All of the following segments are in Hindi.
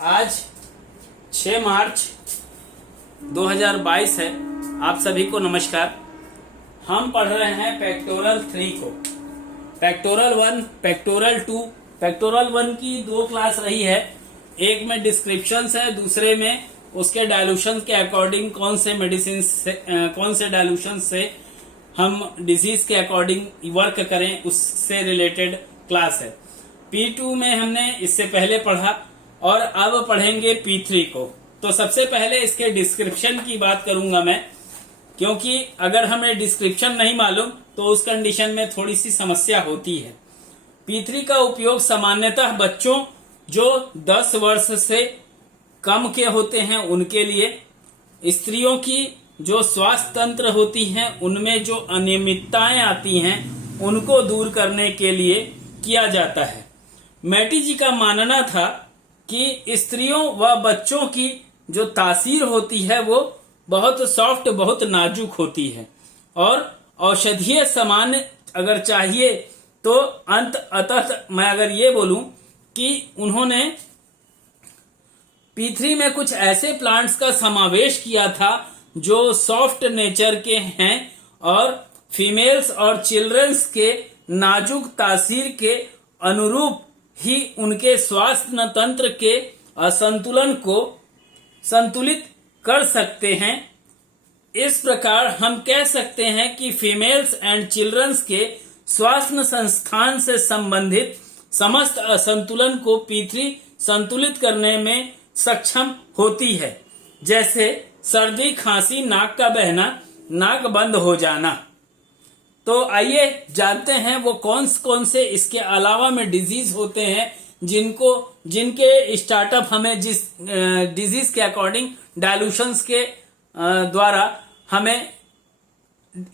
आज 6 मार्च 2022 है। आप सभी को नमस्कार। हम पढ़ रहे हैं फैक्टोरियल 3 को। Factorial 1, factorial 2। फैक्टोरियल 1 की 2 क्लास रही है। एक में डिस्क्रिप्शन है, दूसरे में उसके डायल्यूशन के अकॉर्डिंग कौन से मेडिसिन से कौन से डायल्यूशन से हम डिजीज के अकॉर्डिंग वर्क करें उससे रिलेटेड क्लास है। P2 में हमने इससे पहले पढ़ा और अब पढ़ेंगे P3 को। तो सबसे पहले इसके डिस्क्रिप्शन की बात करूंगा मैं, क्योंकि अगर हमें डिस्क्रिप्शन नहीं मालूम तो उस कंडीशन में थोड़ी सी समस्या होती है। P3 का उपयोग सामान्यतः बच्चों जो 10 वर्ष से कम के होते हैं उनके लिए, स्त्रियों की जो स्वास्थ्य तंत्र होती हैं उनमें जो अनियमितताएं आती हैं उनको दूर करने के लिए किया जाता है। मैटी जी का मानना था कि स्त्रियों व बच्चों की जो तासीर होती है वो बहुत सॉफ्ट, बहुत नाजुक होती है और औषधीय सामान अगर चाहिए तो अतः मैं अगर ये बोलूं कि उन्होंने P3 में कुछ ऐसे प्लांट्स का समावेश किया था जो सॉफ्ट नेचर के हैं और फीमेल्स और चिल्ड्रंस के नाजुक तासीर के अनुरूप ही उनके स्वास्थ्य तंत्र के असंतुलन को संतुलित कर सकते हैं। इस प्रकार हम कह सकते हैं कि फीमेल्स एंड चिल्ड्रंस के स्वास्थ्य संस्थान से संबंधित समस्त असंतुलन को P3 संतुलित करने में सक्षम होती है, जैसे सर्दी, खांसी, नाक का बहना, नाक बंद हो जाना। तो आइए जानते हैं वो कौन से इसके अलावा में डिजीज होते हैं जिनके स्टार्टअप हमें जिस डिजीज के अकॉर्डिंग डायल्यूशंस के द्वारा हमें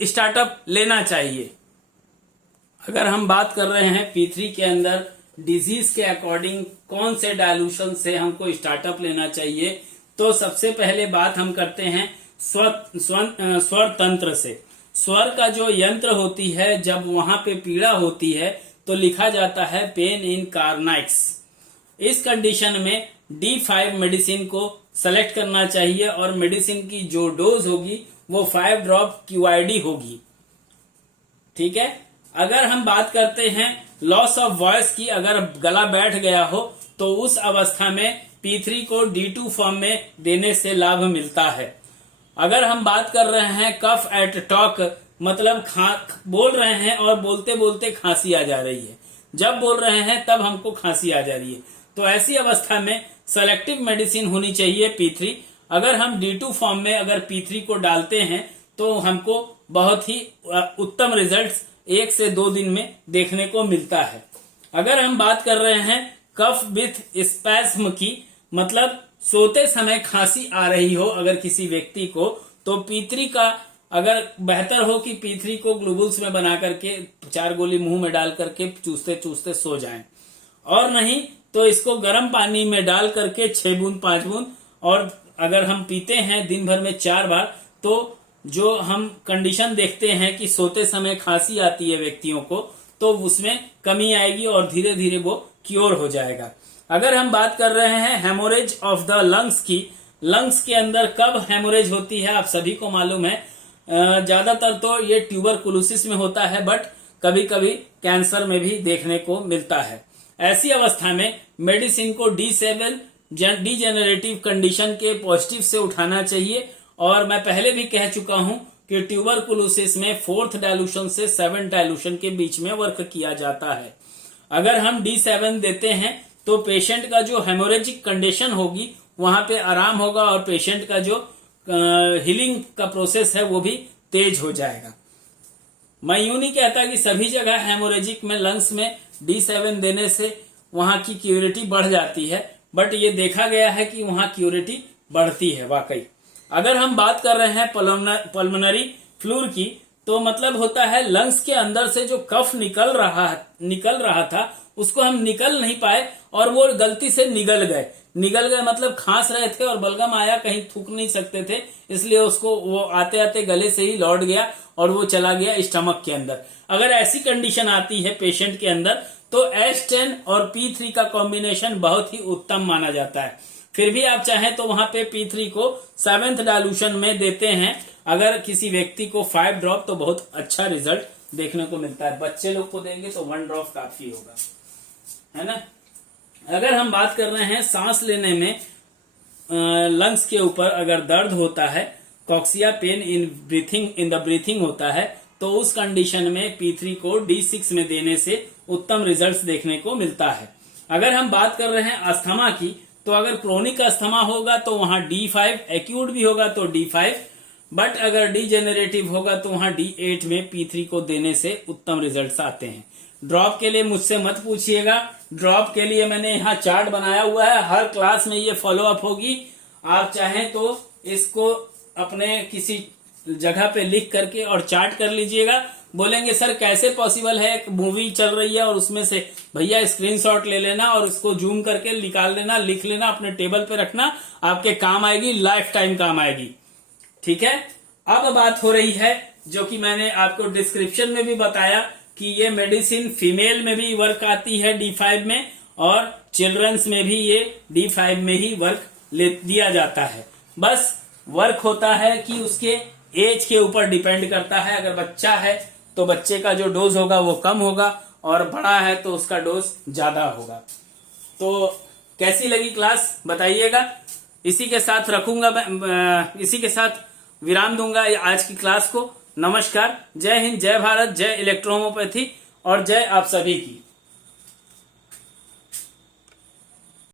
स्टार्टअप लेना चाहिए। अगर हम बात कर रहे हैं P3 के अंदर डिजीज के अकॉर्डिंग कौन से डायल्यूशन से हमको स्टार्टअप लेना चाहिए, तो सबसे पहले बात हम करते हैं स्वर तंत्र से। स्वर का जो यंत्र होती है, जब वहां पे पीड़ा होती है तो लिखा जाता है पेन इन कार्नाइक्स। इस कंडीशन में D5 मेडिसिन को सेलेक्ट करना चाहिए और मेडिसिन की जो डोज होगी वो 5 ड्रॉप QID होगी। ठीक है। अगर हम बात करते हैं लॉस ऑफ वॉइस की, अगर गला बैठ गया हो तो उस अवस्था में P3 को D2 फॉर्म में देने से लाभ मिलता है। अगर हम बात कर रहे हैं कफ एट टॉक, मतलब बोल रहे हैं और बोलते बोलते खांसी आ जा रही है, जब बोल रहे हैं तब हमको खांसी आ जा रही है, तो ऐसी अवस्था में सेलेक्टिव मेडिसिन होनी चाहिए P3। अगर हम D2 फॉर्म में अगर P3 को डालते हैं तो हमको बहुत ही उत्तम रिजल्ट्स 1 से 2 दिन में देखने को मिलता है। अगर हम बात कर रहे हैं कफ विथ स्पैस्म की, मतलब सोते समय खांसी आ रही हो अगर किसी व्यक्ति को, तो P3 का अगर बेहतर हो कि P3 को ग्लूबुल्स में बना करके 4 गोली मुंह में डाल करके चूसते चूसते सो जाएं, और नहीं तो इसको गर्म पानी में डाल करके 6 बूंद 5 बूंद, और अगर हम पीते हैं दिन भर में 4 बार, तो जो हम कंडीशन देखते हैं कि सोते समय खांसी आती है व्यक्तियों को, तो उसमें कमी आएगी और धीरे धीरे वो क्योर हो जाएगा। अगर हम बात कर रहे हैं हेमोरेज ऑफ द लंग्स की, लंग्स के अंदर कब हेमोरेज होती है आप सभी को मालूम है। ज्यादातर तो ये ट्यूबरकुलोसिस में होता है, बट कभी कभी कैंसर में भी देखने को मिलता है। ऐसी अवस्था में मेडिसिन को D7 डीजेनरेटिव कंडीशन के पॉजिटिव से उठाना चाहिए। और मैं पहले भी कह चुका हूं कि ट्यूबरकुलोसिस में 4th डायल्यूशन से 7th डायल्यूशन के बीच में वर्क किया जाता है। अगर हम D7 देते हैं तो पेशेंट का जो हेमोरेजिक कंडीशन होगी वहां पे आराम होगा और पेशेंट का जो हीलिंग का प्रोसेस है वो भी तेज हो जाएगा। मैं यूं नहीं कहता कि सभी जगह हेमोरेजिक में लंग्स में D7 देने से वहां की क्यूरिटी बढ़ जाती है, बट ये देखा गया है कि वहां क्यूरिटी बढ़ती है वाकई। अगर हम बात कर रहे हैं पल्मोनरी फ्लूर की, तो मतलब होता है लंग्स के अंदर से जो कफ निकल रहा था उसको हम निकल नहीं पाए और वो गलती से निगल गए मतलब खांस रहे थे और बलगम आया, कहीं थूक नहीं सकते थे, इसलिए उसको वो आते आते गले से ही लौट गया और वो चला गया स्टमक के अंदर। अगर ऐसी कंडीशन आती है पेशेंट के अंदर तो H10 और P3 का कॉम्बिनेशन बहुत ही उत्तम माना जाता है। फिर भी आप चाहें तो वहां पे P3 को 7th डाइल्यूशन में देते हैं। अगर किसी व्यक्ति को 5 ड्रॉप तो बहुत अच्छा रिजल्ट देखने को मिलता है। बच्चे लोग को देंगे तो 1 ड्रॉप काफी होगा, है ना। अगर हम बात कर रहे हैं सांस लेने में लंग्स के ऊपर अगर दर्द होता है, कॉक्सिया पेन इन द ब्रीथिंग होता है, तो उस कंडीशन में P3 को D6 में देने से उत्तम रिजल्ट्स देखने को मिलता है। अगर हम बात कर रहे हैं अस्थमा की, तो अगर क्रोनिक अस्थमा होगा तो वहां D5, एक्यूट भी होगा तो D5, बट अगर डीजेनरेटिव होगा तो वहां D8 में P3 को देने से उत्तम रिजल्ट्स आते हैं। ड्रॉप के लिए मुझसे मत पूछिएगा, ड्रॉप के लिए मैंने यहाँ चार्ट बनाया हुआ है, हर क्लास में ये फॉलो अप होगी। आप चाहें तो इसको अपने किसी जगह पे लिख करके और चार्ट कर लीजिएगा। बोलेंगे सर कैसे पॉसिबल है, एक मूवी चल रही है और उसमें से भैया स्क्रीनशॉट ले लेना और उसको जूम करके निकाल लेना, लिख लेना, अपने टेबल पे रखना, आपके काम आएगी, लाइफ टाइम काम आएगी। ठीक है। अब बात हो रही है जो कि मैंने आपको डिस्क्रिप्शन में भी बताया कि ये मेडिसिन फीमेल में भी वर्क आती है D5 में, और चिल्ड्रंस में भी ये D5 में ही वर्क दिया जाता है। बस वर्क होता है कि उसके एज के ऊपर डिपेंड करता है। अगर बच्चा है तो बच्चे का जो डोज होगा वो कम होगा, और बड़ा है तो उसका डोज ज्यादा होगा। तो कैसी लगी क्लास बताइएगा। इसी के साथ रखूंगा मैं, इसी के साथ विराम दूंगा आज की क्लास को। नमस्कार, जय हिंद, जय भारत, जय इलेक्ट्रोहोम्योपैथी और जय आप सभी की।